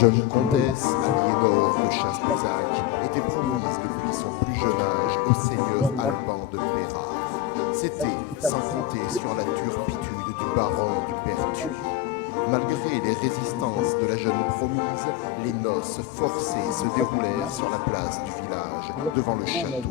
jeune comtesse Aliénor de Chasse-Pouzac était promise depuis son plus jeune âge au seigneur Alban de Pérard. C'était sans compter sur la turpitude du baron du Pertuis. Malgré les résistances de la jeune promise, les noces forcées se déroulèrent sur la place du village, devant le château.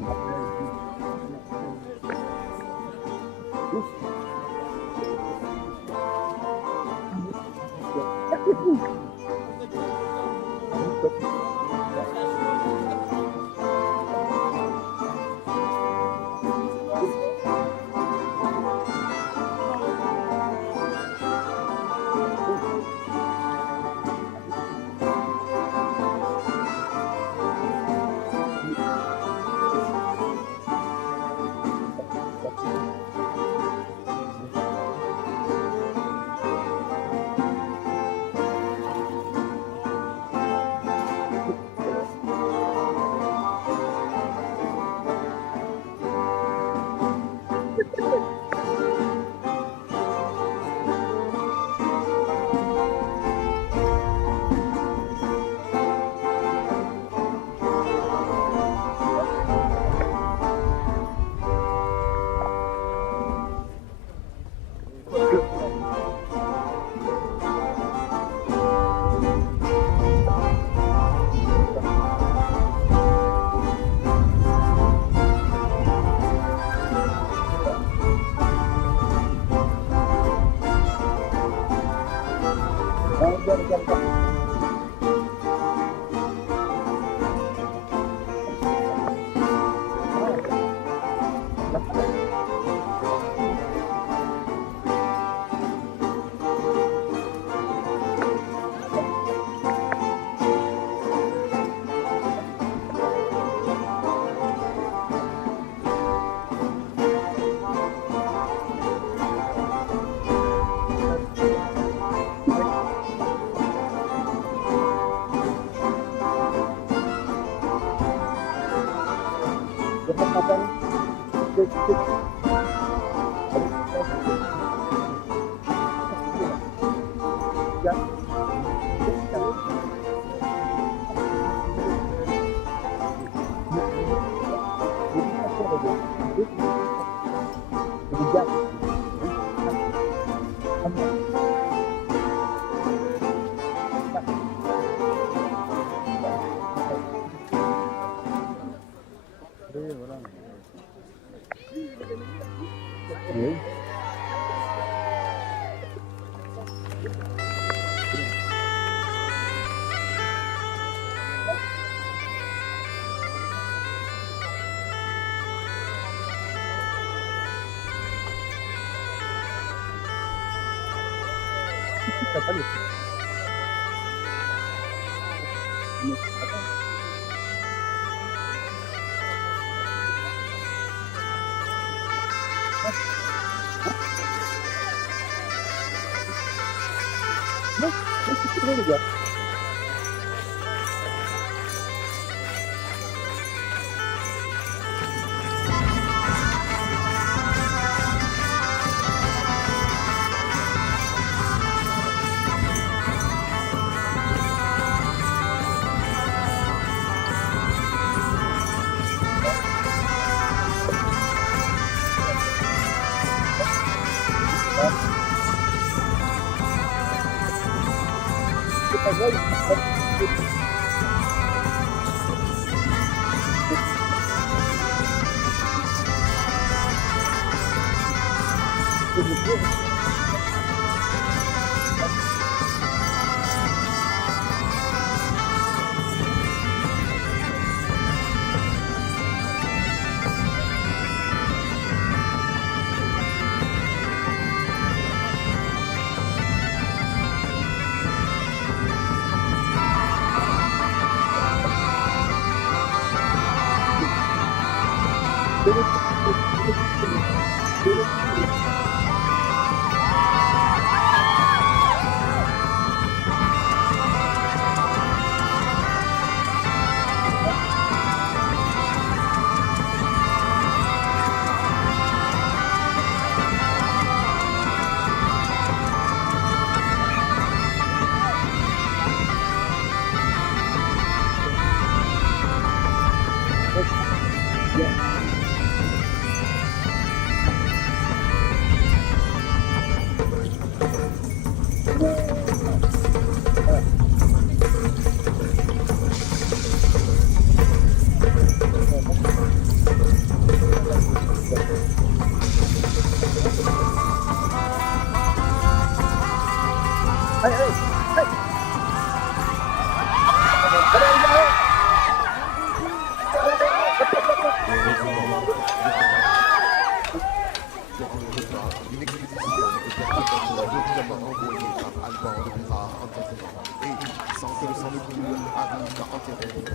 Une expédition de perturbateurs violemment envoyée par Alban de Bérard intervient et, sans que le sang ne coule, arrive à interrompre.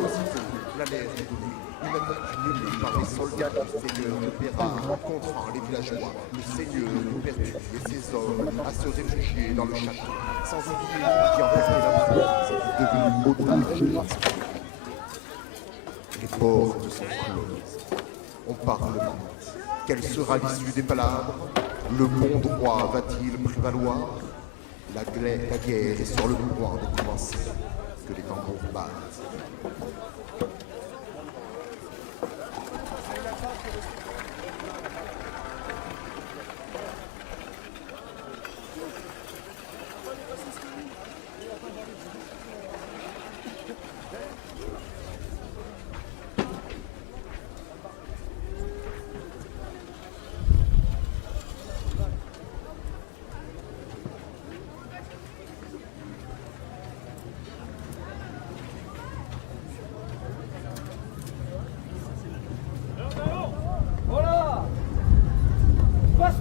Aussitôt, l'alerte est donnée. Une attaque menée par les soldats du seigneur de Bérard contraint les villageois, le seigneur de Pertuis et ses hommes à se réfugier dans le château, sans oublier qui emportait la prise, devenu otage de l'esprit. Les portes sont closes. On parle vite. Quelle sera l'issue des palabres? Le bon droit va-t-il prévaloir? La guerre est sur le point de commencer. Que les tambours battent.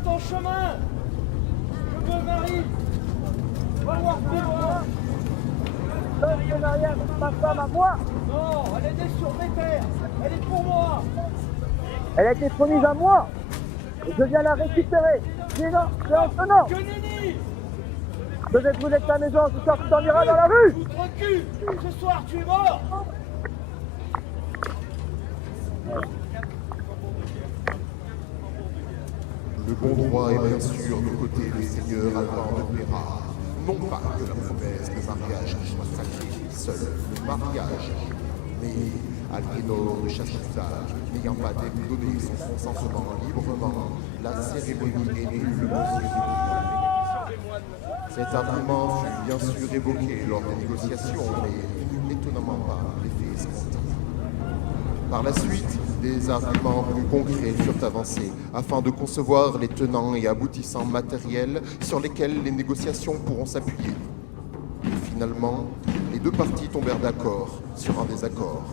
Ton chemin. Je me marie. Valoir Bérard. Partenariat avec ma femme à moi. Non, elle est née sur mes terres. Elle est pour moi. Elle a été promise à moi. Et je viens la récupérer. Sinon, c'est étonnant. Que nenni. Vous êtes à la maison, ce soir tu dormiras dans la rue. Foutre cul. Ce soir tu es mort. Le bon droit est bien sûr du côté du seigneur Alban de Bérard. Non pas que la promesse de mariage soit sacrée, seul le mariage. Mais Aliénor de Chasteusage, n'ayant pas donné son consentement librement, la cérémonie est nullement suivie. Cet argument fut bien sûr évoqué lors des négociations, mais étonnamment pas l'effet escompté. Par la suite, des arguments plus concrets furent avancés afin de concevoir les tenants et aboutissants matériels sur lesquels les négociations pourront s'appuyer. Et finalement, les deux parties tombèrent d'accord sur un désaccord.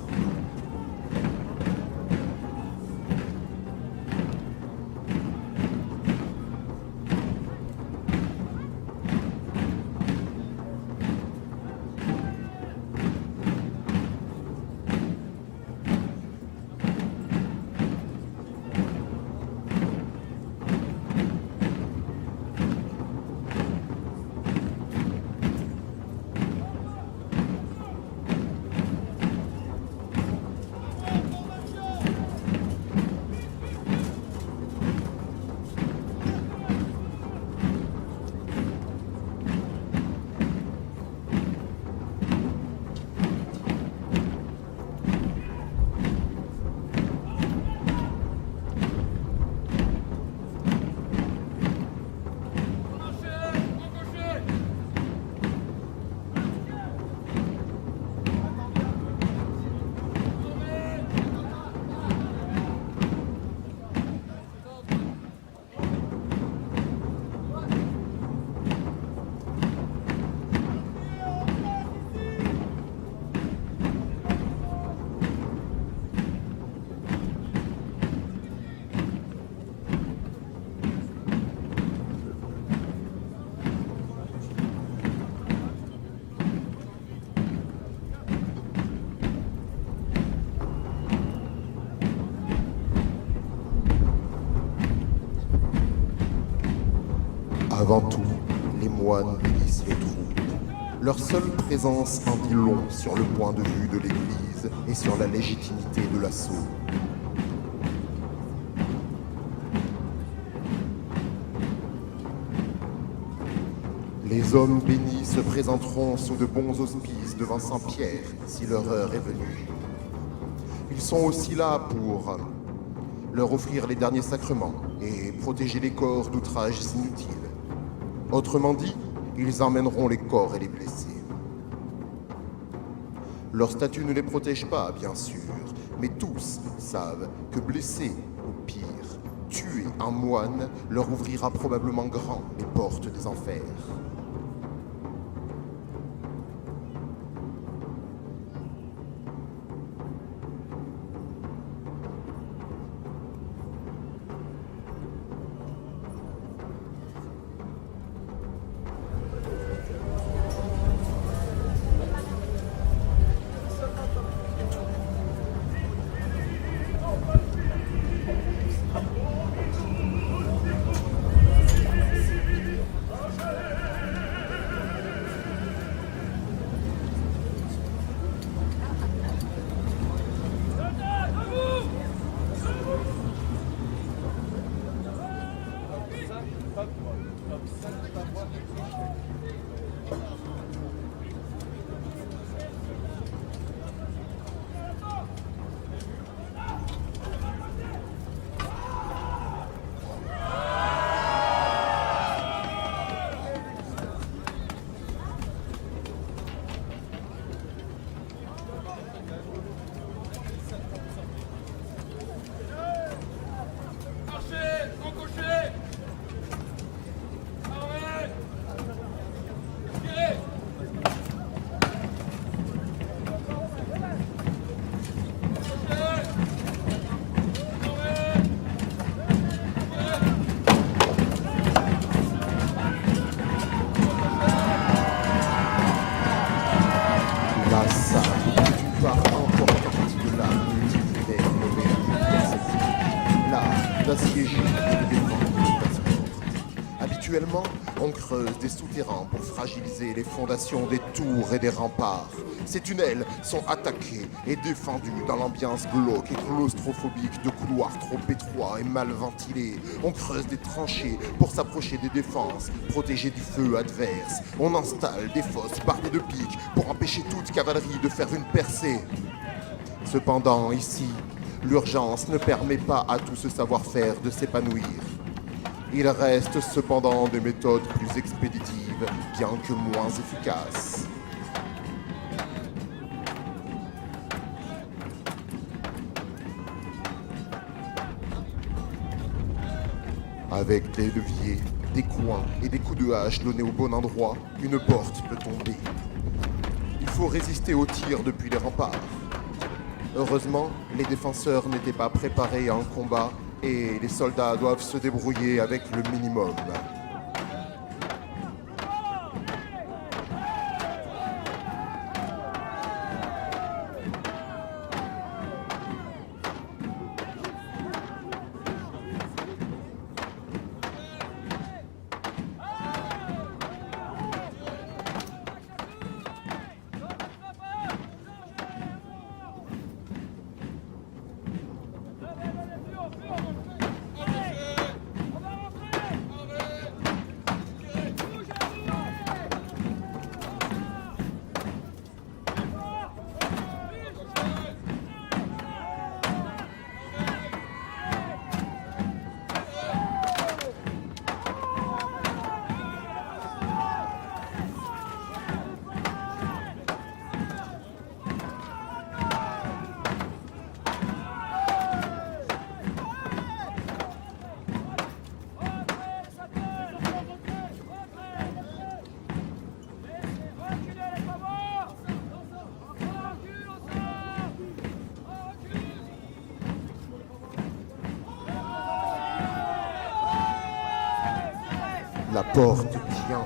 Avant tout, les moines bénissent les troupes. Leur seule présence en dit long sur le point de vue de l'Église et sur la légitimité de l'assaut. Les hommes bénis se présenteront sous de bons auspices devant Saint-Pierre si leur heure est venue. Ils sont aussi là pour leur offrir les derniers sacrements et protéger les corps d'outrages inutiles. Autrement dit, ils emmèneront les corps et les blessés. Leur statut ne les protège pas, bien sûr, mais tous savent que blesser, ou pire, tuer un moine leur ouvrira probablement grand les portes des enfers. La salle est une part importante de l'art multimoderne l'art d'assiéger et de défendre les places fortes. Habituellement, on creuse des souterrains pour fragiliser les fondations des tours et des remparts. Ces tunnels sont attaqués et défendus dans l'ambiance glauque et claustrophobique de couloirs trop étroits et mal ventilés. On creuse des tranchées pour s'approcher des défenses, protégées du feu adverse. On installe des fosses bardées de piques pour empêcher toute cavalerie de faire une percée. Cependant, ici, l'urgence ne permet pas à tout ce savoir-faire de s'épanouir. Il reste cependant des méthodes plus expéditives, bien que moins efficaces. Avec des leviers, des coins et des coups de hache donnés au bon endroit, une porte peut tomber. Il faut résister aux tirs depuis les remparts. Heureusement, les défenseurs n'étaient pas préparés à un combat et les soldats doivent se débrouiller avec le minimum. La porte tient.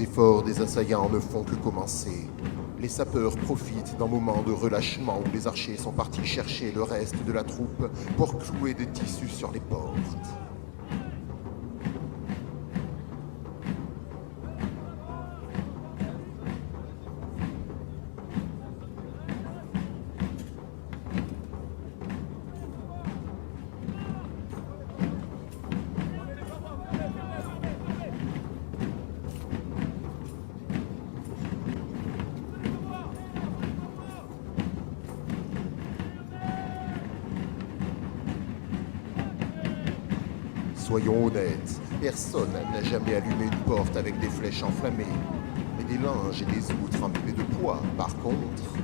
Les efforts des assaillants ne font que commencer. Les sapeurs profitent d'un moment de relâchement où les archers sont partis chercher le reste de la troupe pour clouer des tissus sur les portes. Soyons honnêtes, personne n'a jamais allumé une porte avec des flèches enflammées. Mais des linges et des outres imbibées de poids, par contre.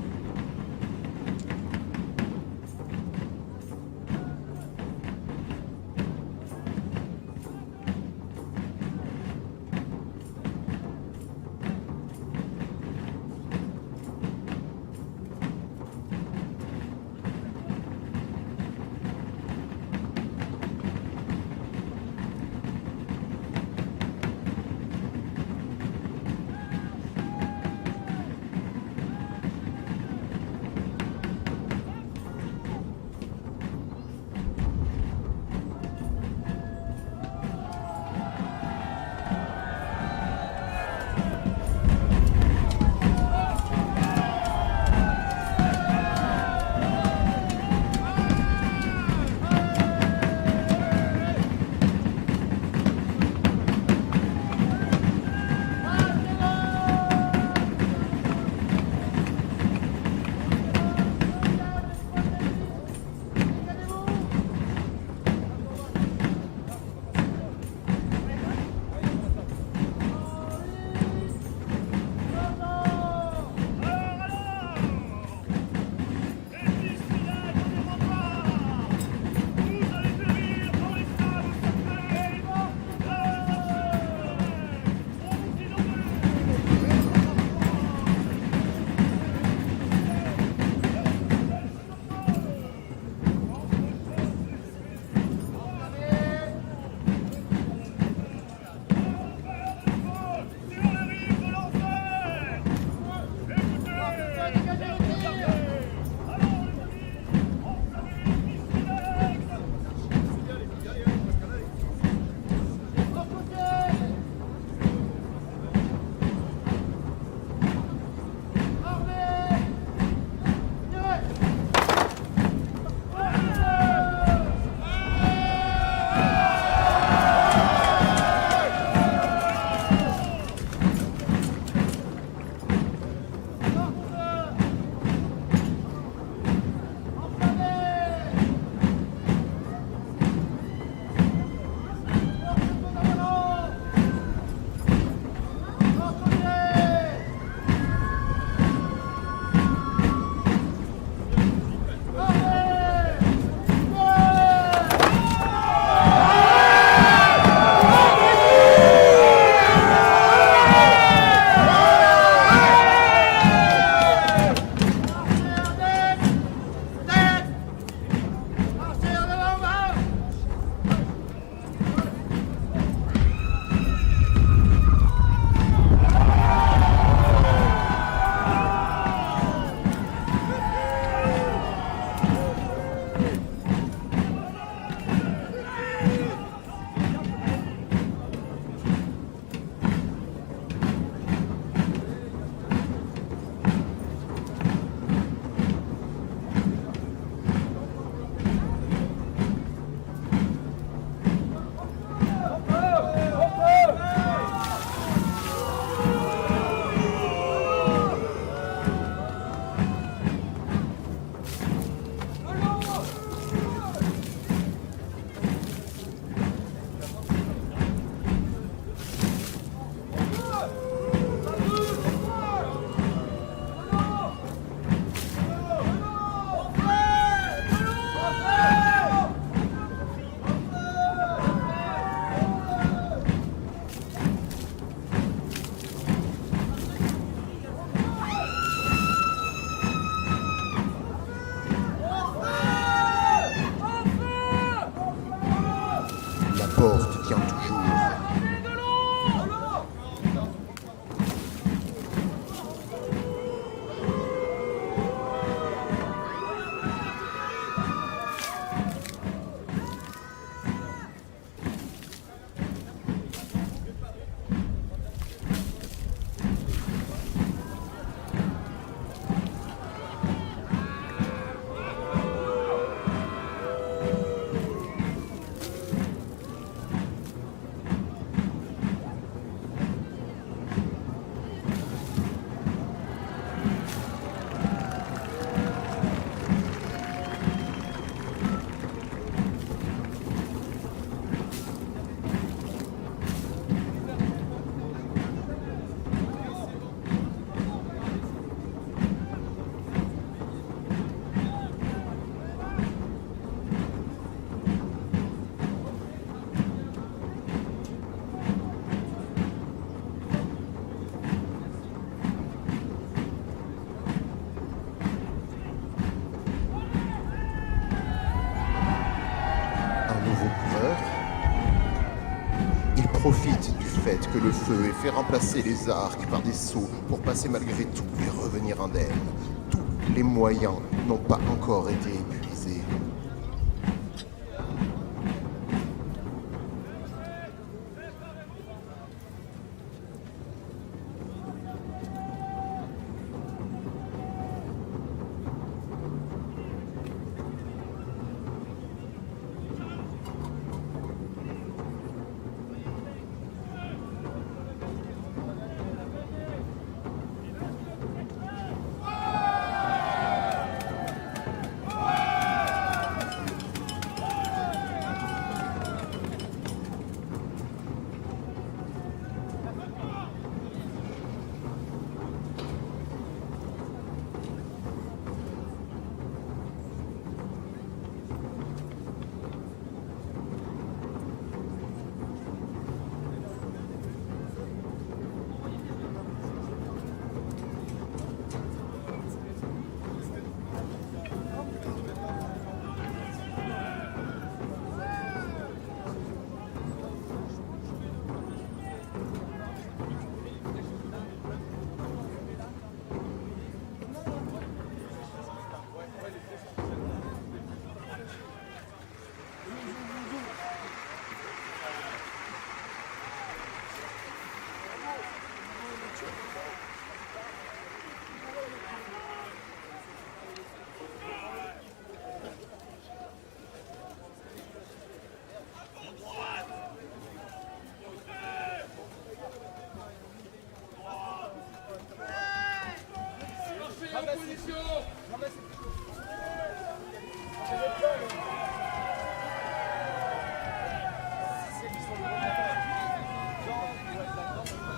porte tient toujours. profitent du fait que le feu ait fait remplacer les arcs par des seaux pour passer malgré tout et revenir indemnes. Tous les moyens n'ont pas encore été épuisés.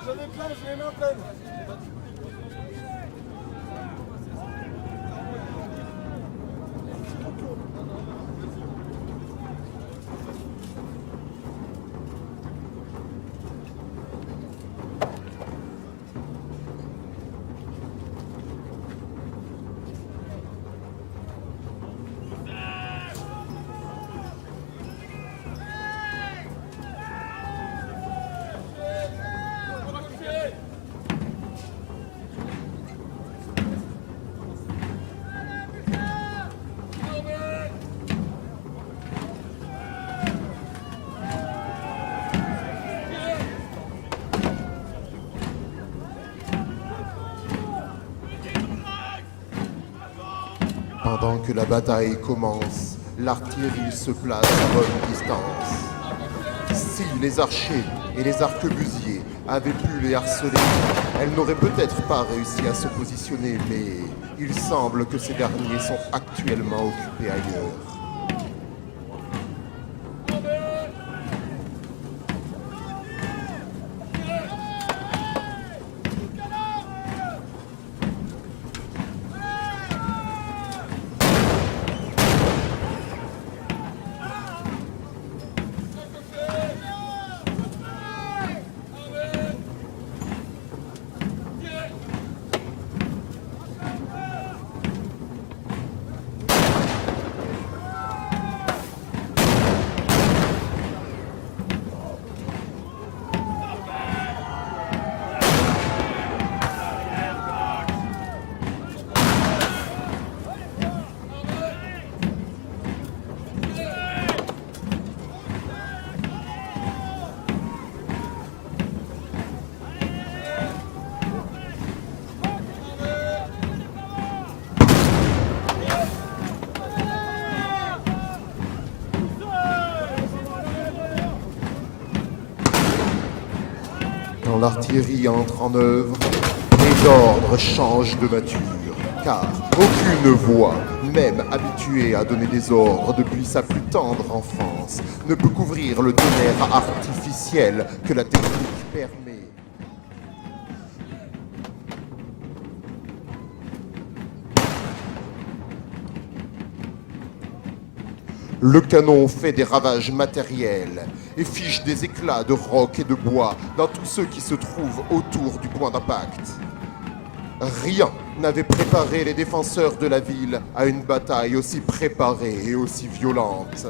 J'en ai plein, je les mets en pleine. Pendant que la bataille commence, l'artillerie se place à bonne distance. Si les archers et les arquebusiers avaient pu les harceler, elles n'auraient peut-être pas réussi à se positionner, mais il semble que ces derniers sont actuellement occupés ailleurs. Quand l'artillerie entre en œuvre, les ordres changent de nature, car aucune voix, même habituée à donner des ordres depuis sa plus tendre enfance, ne peut couvrir le tonnerre artificiel que la technique permet. Le canon fait des ravages matériels et fiche des éclats de roc et de bois dans tous ceux qui se trouvent autour du point d'impact. Rien n'avait préparé les défenseurs de la ville à une bataille aussi préparée et aussi violente.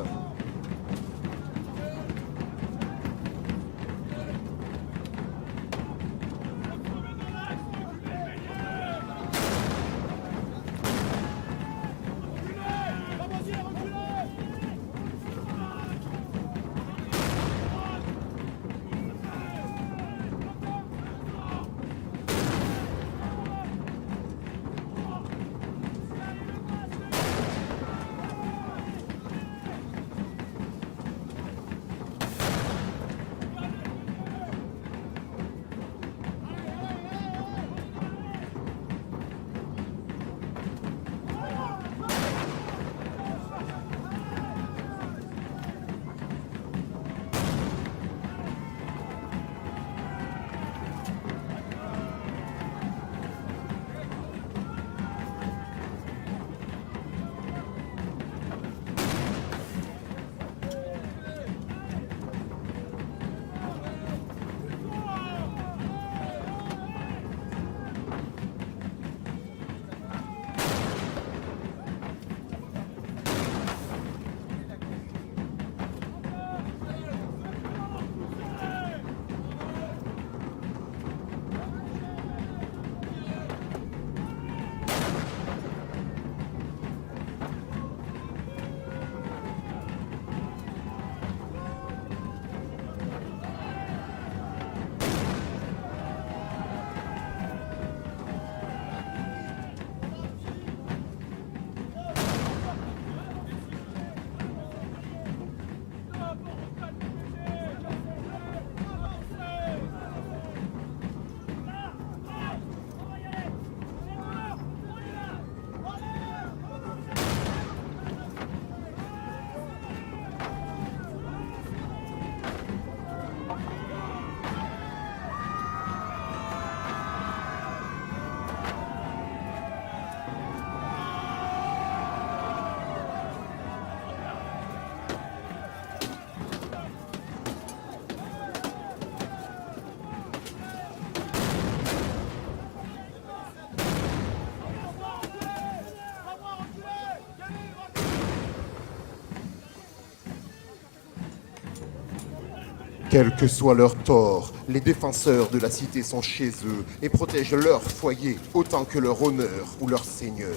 Quel que soit leur tort, les défenseurs de la cité sont chez eux et protègent leur foyer autant que leur honneur ou leur seigneur.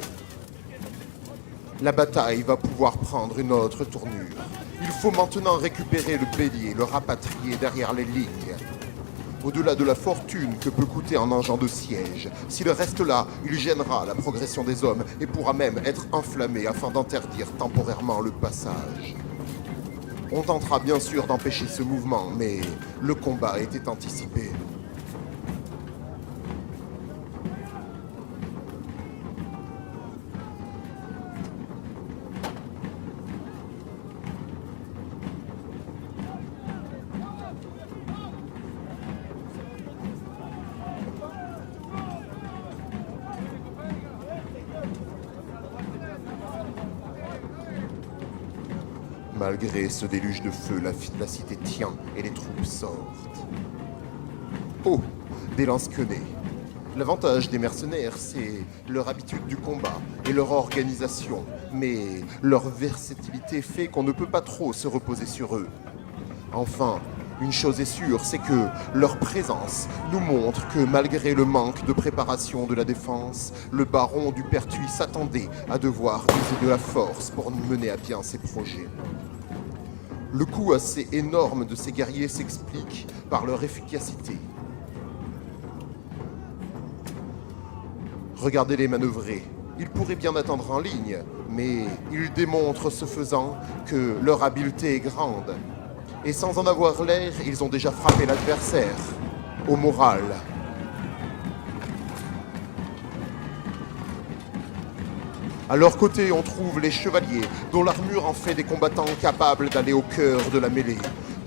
La bataille va pouvoir prendre une autre tournure. Il faut maintenant récupérer le bélier, le rapatrier derrière les lignes. Au-delà de la fortune que peut coûter un engin de siège, s'il reste là, il gênera la progression des hommes et pourra même être enflammé afin d'interdire temporairement le passage. On tentera bien sûr d'empêcher ce mouvement, mais le combat était anticipé. Malgré ce déluge de feu, la cité tient et les troupes sortent. Oh, des lance-quenets. L'avantage des mercenaires, c'est leur habitude du combat et leur organisation, mais leur versatilité fait qu'on ne peut pas trop se reposer sur eux. Enfin, une chose est sûre, c'est que leur présence nous montre que malgré le manque de préparation de la défense, le baron du Pertuis s'attendait à devoir user de la force pour mener à bien ses projets. Le coût assez énorme de ces guerriers s'explique par leur efficacité. Regardez-les manœuvrer. Ils pourraient bien attendre en ligne, mais ils démontrent ce faisant que leur habileté est grande. Et sans en avoir l'air, ils ont déjà frappé l'adversaire. Au moral. À leur côté, on trouve les chevaliers, dont l'armure en fait des combattants capables d'aller au cœur de la mêlée,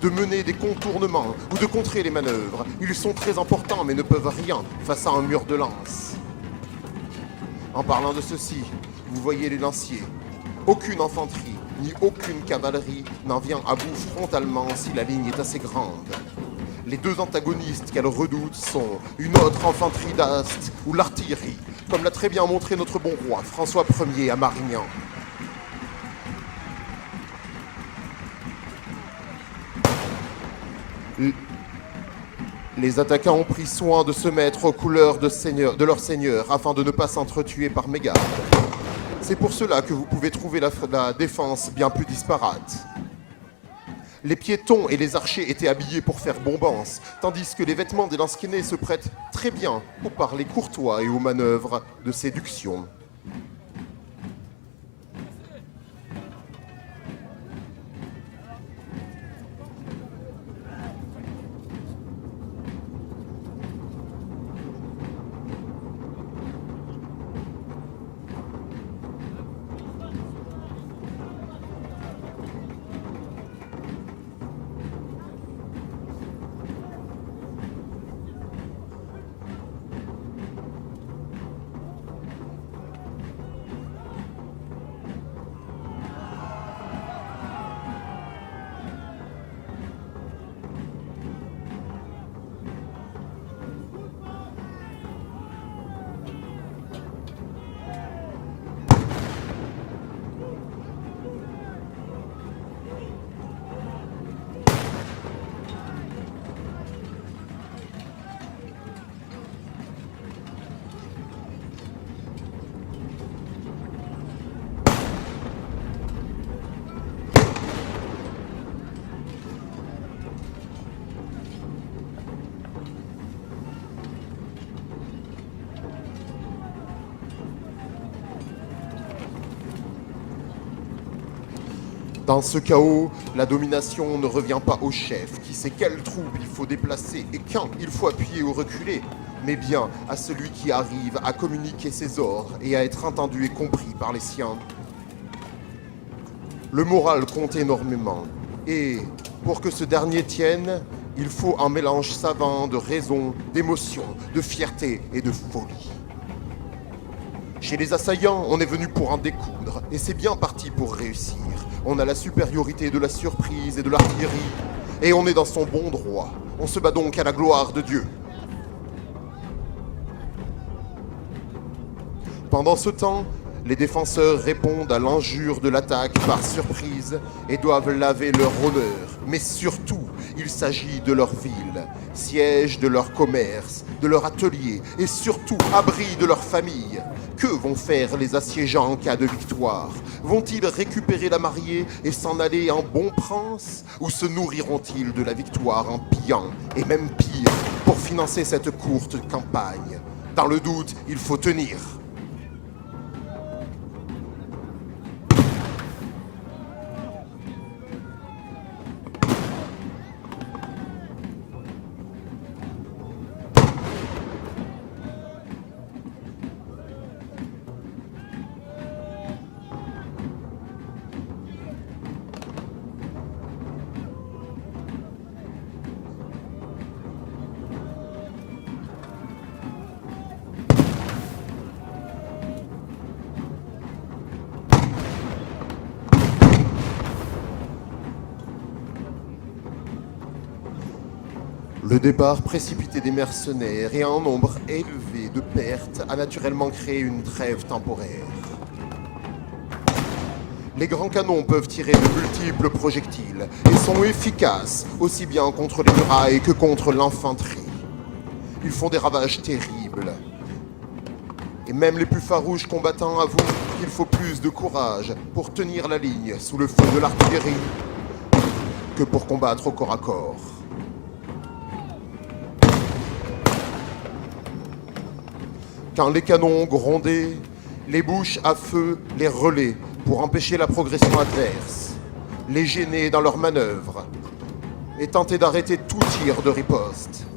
de mener des contournements ou de contrer les manœuvres. Ils sont très importants mais ne peuvent rien face à un mur de lance. En parlant de ceci, vous voyez les lanciers. Aucune infanterie, ni aucune cavalerie n'en vient à bout frontalement si la ligne est assez grande. Les deux antagonistes qu'elle redoute sont une autre infanterie d'Ast ou l'artillerie, comme l'a très bien montré notre bon roi François Ier à Marignan. Les attaquants ont pris soin de se mettre aux couleurs de leur seigneur afin de ne pas s'entretuer par mégarde. C'est pour cela que vous pouvez trouver la défense bien plus disparate. Les piétons et les archers étaient habillés pour faire bombance, tandis que les vêtements des lance-quenets se prêtent très bien aux parlers courtois et aux manœuvres de séduction. Dans ce chaos, la domination ne revient pas au chef, qui sait quelles troupes il faut déplacer et quand il faut appuyer ou reculer, mais bien à celui qui arrive à communiquer ses ordres et à être entendu et compris par les siens. Le moral compte énormément, et pour que ce dernier tienne, il faut un mélange savant de raison, d'émotion, de fierté et de folie. Chez les assaillants, on est venu pour en découdre, et c'est bien parti pour réussir. On a la supériorité de la surprise et de l'artillerie, et on est dans son bon droit. On se bat donc à la gloire de Dieu. Pendant ce temps, les défenseurs répondent à l'injure de l'attaque par surprise et doivent laver leur honneur. Mais surtout, Il s'agit de leur ville, siège de leur commerce, de leur atelier et surtout abri de leur famille. Que vont faire les assiégeants en cas de victoire? Vont-ils récupérer la mariée et s'en aller en bon prince? Ou se nourriront-ils de la victoire en pillant, et même pire, pour financer cette courte campagne? Dans le doute, il faut tenir. Le départ précipité des mercenaires et un nombre élevé de pertes a naturellement créé une trêve temporaire. Les grands canons peuvent tirer de multiples projectiles et sont efficaces aussi bien contre les murailles que contre l'infanterie. Ils font des ravages terribles. Et même les plus farouches combattants avouent qu'il faut plus de courage pour tenir la ligne sous le feu de l'artillerie que pour combattre au corps à corps. Quand les canons grondaient, les bouches à feu les relaient pour empêcher la progression adverse, les gêner dans leurs manœuvres et tenter d'arrêter tout tir de riposte.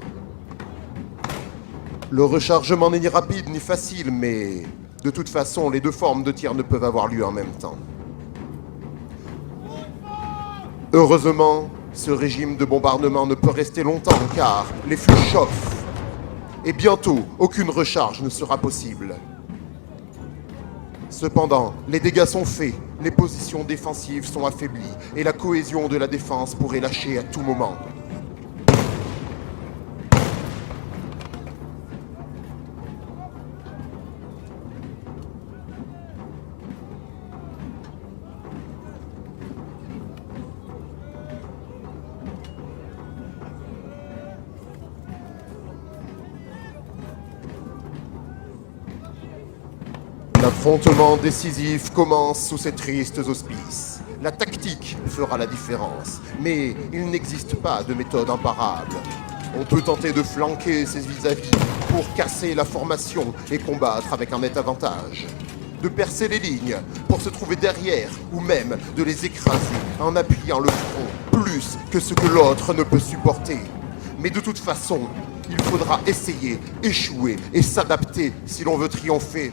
Le rechargement n'est ni rapide ni facile, mais de toute façon, les deux formes de tir ne peuvent avoir lieu en même temps. Heureusement, ce régime de bombardement ne peut rester longtemps car les flux chauffent. Et bientôt, aucune recharge ne sera possible. Cependant, les dégâts sont faits, les positions défensives sont affaiblies et la cohésion de la défense pourrait lâcher à tout moment. L'affrontement décisif commence sous ces tristes auspices. La tactique fera la différence, mais il n'existe pas de méthode imparable. On peut tenter de flanquer ses vis-à-vis pour casser la formation et combattre avec un net avantage. De percer les lignes pour se trouver derrière ou même de les écraser en appuyant le front plus que ce que l'autre ne peut supporter. Mais de toute façon, il faudra essayer, échouer et s'adapter si l'on veut triompher.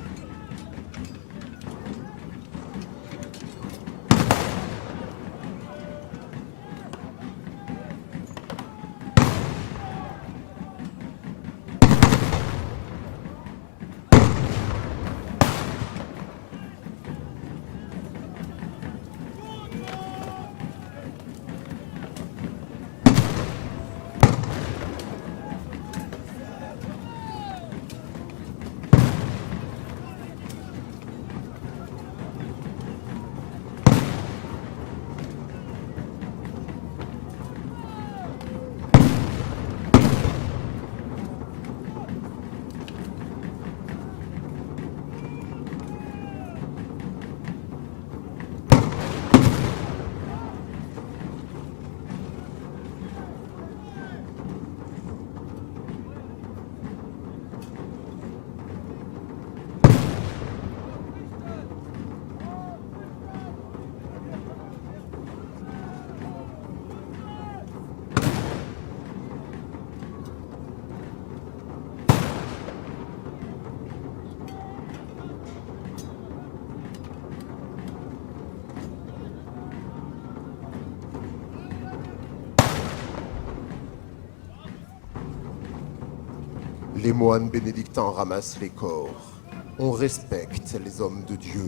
Les moines bénédictins ramassent les corps. On respecte les hommes de Dieu.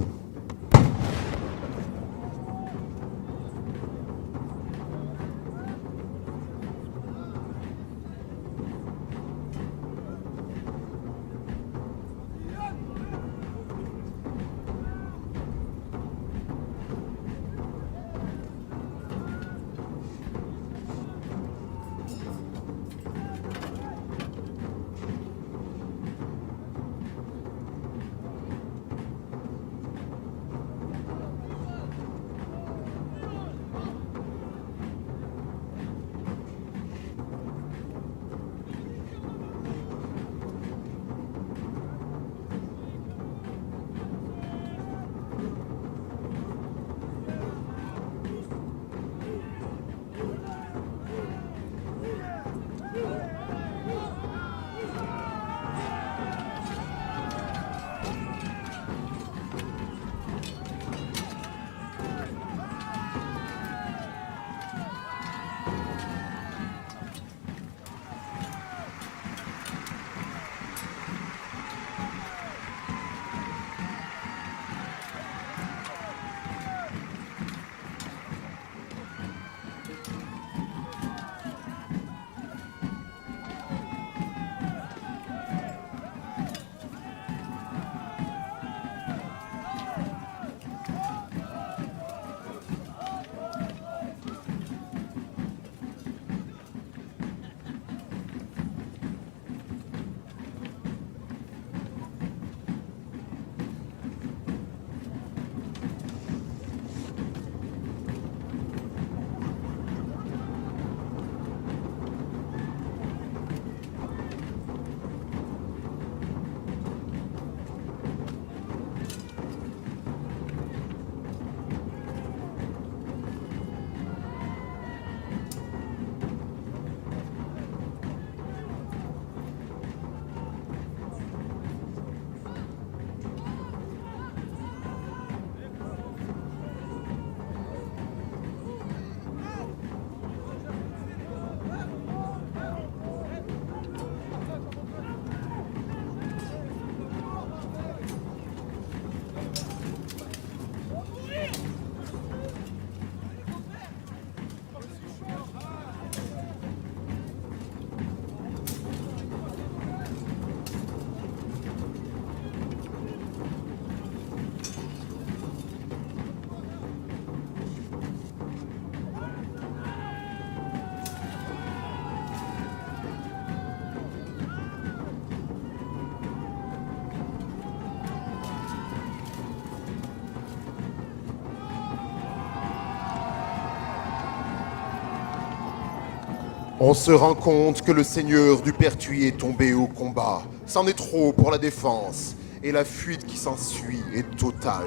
On se rend compte que le seigneur du Pertuis est tombé au combat. C'en est trop pour la défense, et la fuite qui s'ensuit est totale.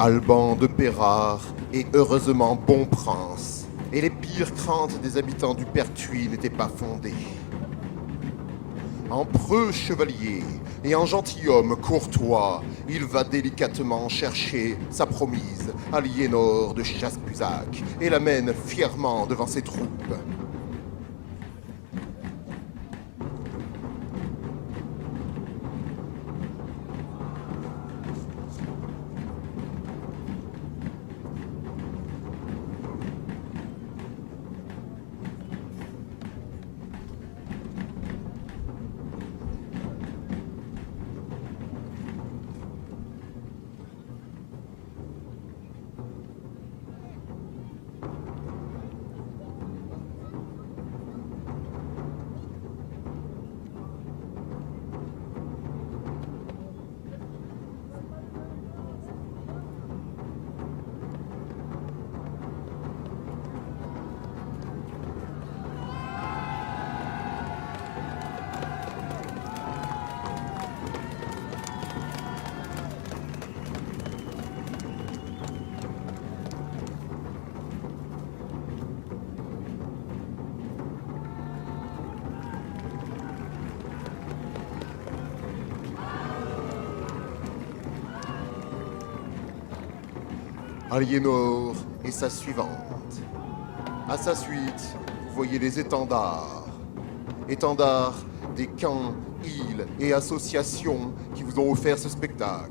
Alban de Pérard est heureusement bon prince, et les pires craintes des habitants du Pertuis n'étaient pas fondées. En preux chevalier et en gentilhomme courtois, il va délicatement chercher sa promise, Aliénor de Chaspuzac, et l'amène fièrement devant ses troupes. Aliénor est sa suivante. À sa suite, vous voyez les étendards. Étendards des camps, îles et associations qui vous ont offert ce spectacle.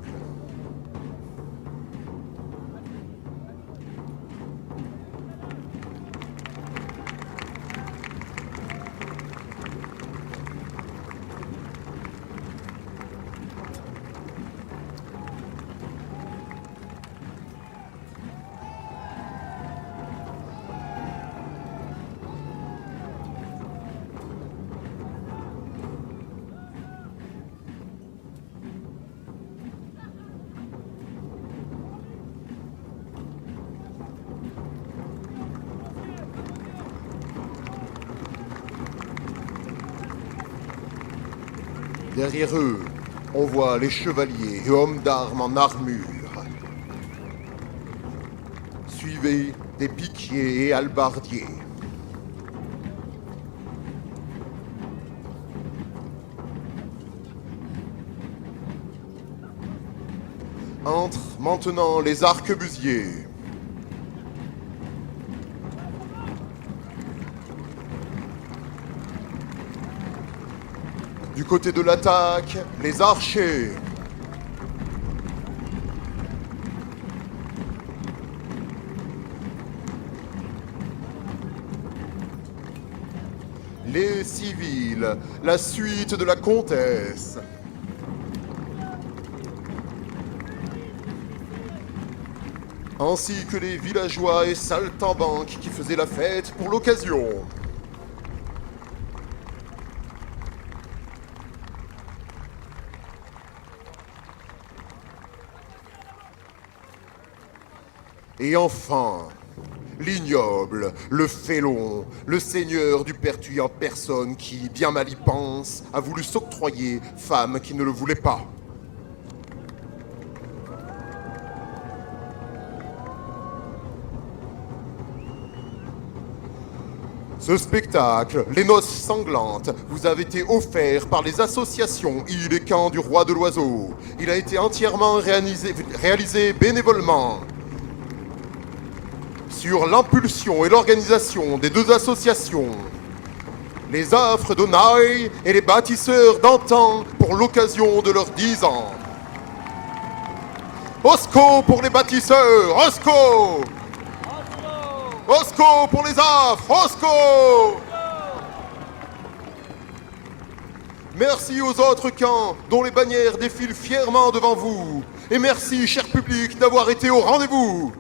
Derrière eux, on voit les chevaliers et hommes d'armes en armure. Suivez des piquiers et hallebardiers. Entrent maintenant les arquebusiers. Du côté de l'attaque, les archers. Les civils, la suite de la comtesse. Ainsi que les villageois et saltimbanques qui faisaient la fête pour l'occasion. Et enfin, l'ignoble, le félon, le seigneur du Pertuis en personne qui, bien mal y pense, a voulu s'octroyer femme qui ne le voulait pas. Ce spectacle, Les Noces Sanglantes, vous a été offert par les associations Îles et Camps du Roi de l'Oiseau. Il a été entièrement réalisé bénévolement. Sur l'impulsion et l'organisation des deux associations, les affres d'Onaï et les bâtisseurs d'antan pour l'occasion de leurs 10 ans. Osco pour les bâtisseurs, Osco! Osco pour les affres, Osco! Merci aux autres camps dont les bannières défilent fièrement devant vous. Et merci, cher public, d'avoir été au rendez-vous.